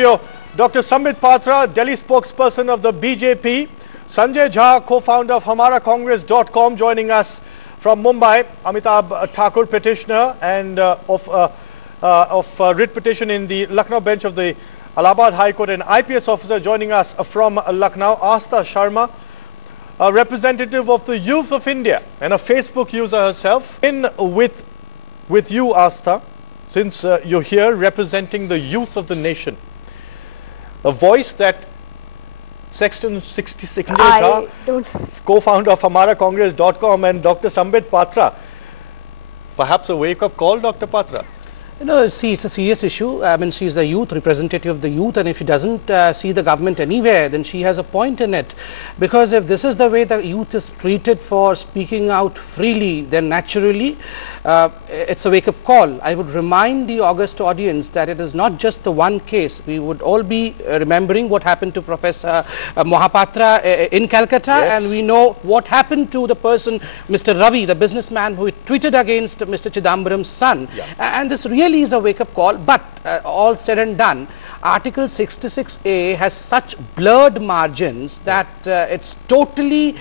studio, Dr. Sambit Patra, Delhi spokesperson of the BJP, Sanjay Jha, co-founder of HamaraCongress.com, joining us from Mumbai, Amitabh Thakur, petitioner and of writ petition in the Lucknow bench of the Allahabad High Court, and IPS officer joining us from Lucknow, Astha Sharma, a representative of the youth of India and a Facebook user herself. In with you, Astha, since you're here representing the youth of the nation, a voice that Section 66 co-founder of HamaraCongress.com, and Dr. Sambit Patra, perhaps a wake-up call, Dr. Patra? No, see, it's a serious issue. I mean, she's the youth, representative of the youth, and if she doesn't see the government anywhere, then she has a point in it. Because if this is the way the youth is treated for speaking out freely, then naturally it's a wake-up call. I would remind the august audience that it is not just the one case. We would all be remembering what happened to Professor Mohapatra in Calcutta, yes. And we know what happened to the person, Mr. Ravi, the businessman who tweeted against Mr. Chidambaram's son. Yeah. And this really is a wake-up call, but all said and done, Article 66A has such blurred margins that it's totally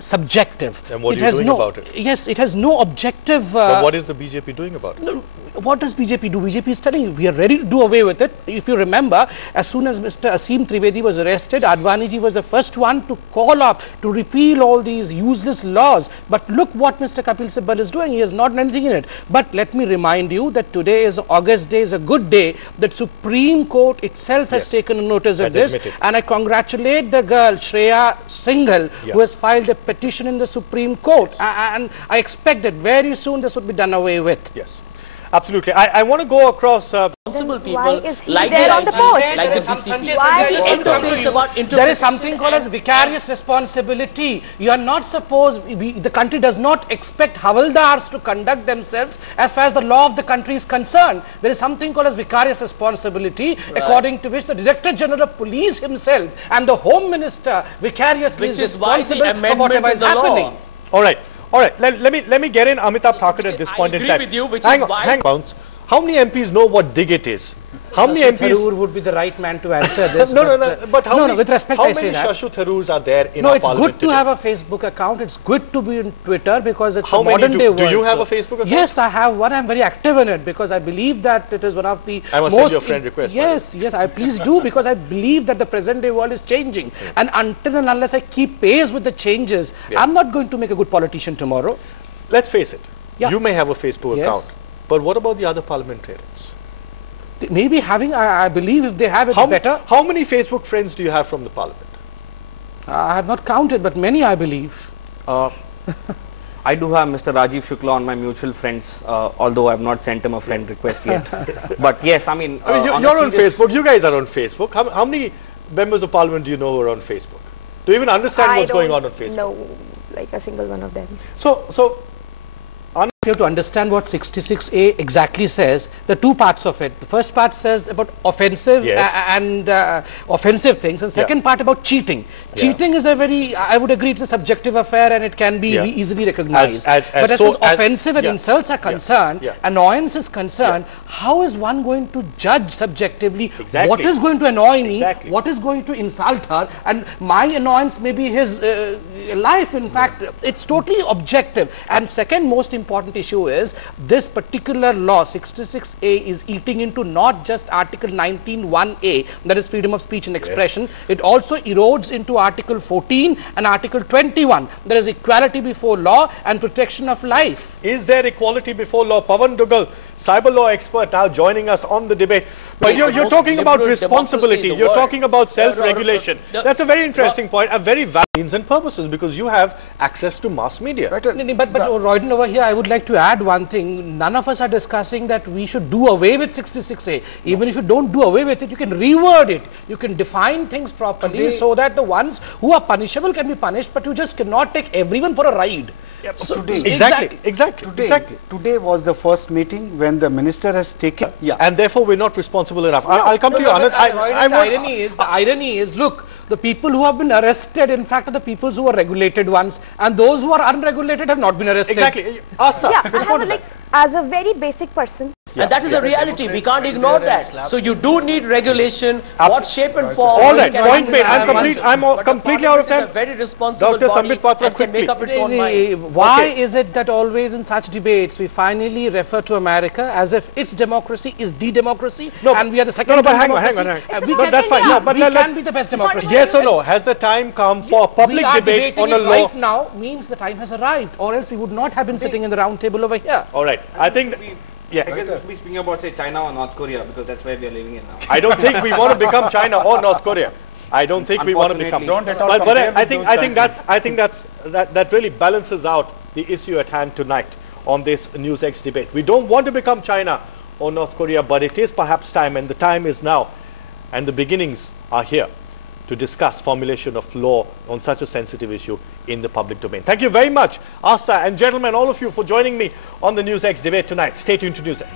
subjective. And what are you doing about it? Yes, it has no objective. But what is the BJP doing about it? No, what does BJP do? BJP is telling you, we are ready to do away with it. If you remember, as soon as Mr. Asim Trivedi was arrested, Advaniji was the first one to call up to repeal all these useless laws. But look what Mr. Kapil Sibal is doing. He has not done anything in it. But let me remind you that today is August Day, is a good day. That Supreme Court itself has taken notice of this. And I congratulate the girl, Shreya Singhal, who has filed a petition in the Supreme Court. And I expect that very soon this would be done away with. Yes. Absolutely. I want to go across responsible people like there on the post. Like there is something called as vicarious responsibility. You are not supposed, the country does not expect Havaldars to conduct themselves as far as the law of the country is concerned. There is something called as vicarious responsibility, according to which the Director General of Police himself and the Home Minister vicariously is responsible for whatever is happening. All right. All right, let me get in Amitabh Thakur at this point in time. With you, hang on. How many MPs know what dig it is? How many MPs Tharoor would be the right man to answer this? But how many, with respect, how I many say that. Shashu Tharoors are there in our parliament? No, it's good to today? have a Facebook account. It's good to be on Twitter because it's how a modern day world. Do you have a Facebook account? Yes, I have one. I'm very active in it because I believe that it is one of the I must send you a friend request. Yes, I please do, because I believe that the present day world is changing. And until and unless I keep pace with the changes, I'm not going to make a good politician tomorrow. Let's face it. You may have a Facebook account, but what about the other parliamentarians? Maybe having, I believe if they have it better. How many Facebook friends do you have from the parliament? I have not counted, but many, I believe. I do have Mr. Rajiv Shukla on my mutual friends, although I have not sent him a friend request yet. But yes, I mean, you're on Facebook. You guys are on Facebook. How many members of parliament do you know who are on Facebook? Do you even understand what's going on Facebook? No, like a single one of them. So. You have to understand what 66A exactly says. The two parts of it. The first part says about offensive and offensive things, and second part about cheating. Cheating is a very, I would agree, it's a subjective affair and it can be easily recognized. But as offensive and insults are concerned, annoyance is concerned, how is one going to judge subjectively what is going to annoy me, what is going to insult her, and my annoyance may be his life. In fact, it's totally objective. And second most important issue is this particular law 66A is eating into not just Article 19(1)A, that is freedom of speech and expression. It also erodes into Article 14 and Article 21. There is equality before law and protection of life. Is there equality before law? Pawan Dugal, cyber law expert, now joining us on the debate. But you're talking about responsibility. You're talking about self-regulation. That's a very interesting point, a very valid means and purposes, because you have access to mass media. But Royden, over here, I would like to add one thing. None of us are discussing that we should do away with 66A. Even if you don't do away with it, you can reword it. You can define things properly so that the ones who are punishable can be punished, but you just cannot take everyone for a ride. So Today was the first meeting when the minister has taken. And therefore we're not responsible enough. I'll come to you, Anand. The irony is, look, the people who have been arrested, in fact, are the people who are regulated ones, and those who are unregulated have not been arrested. Exactly. Astha, as a very basic person. And that is a reality. We can't ignore that. So you do need regulation. What shape and form? All right. Point made. I'm completely out of time. Very responsible Dr. Sambit Patra, quickly. Why is it that always in such debates we finally refer to America as if its democracy is the democracy and we are the second democracy? That's fine. No, but we can be the best democracy. Yes or no? Has the time come for a public debate on a law? Right now means the time has arrived, or else we would not have been sitting in the round table over here. All right. I think. Yeah. I guess we speaking about, say, China or North Korea, because that's where we are living in now. I don't think we want to become China or North Korea. I don't think we want to become. But I think that really balances out the issue at hand tonight on this News X debate. We don't want to become China or North Korea, but it is perhaps time, and the time is now, and the beginnings are here to discuss formulation of law on such a sensitive issue in the public domain. Thank you very much, Asta and gentlemen, all of you, for joining me on the News X debate tonight. Stay tuned to News X.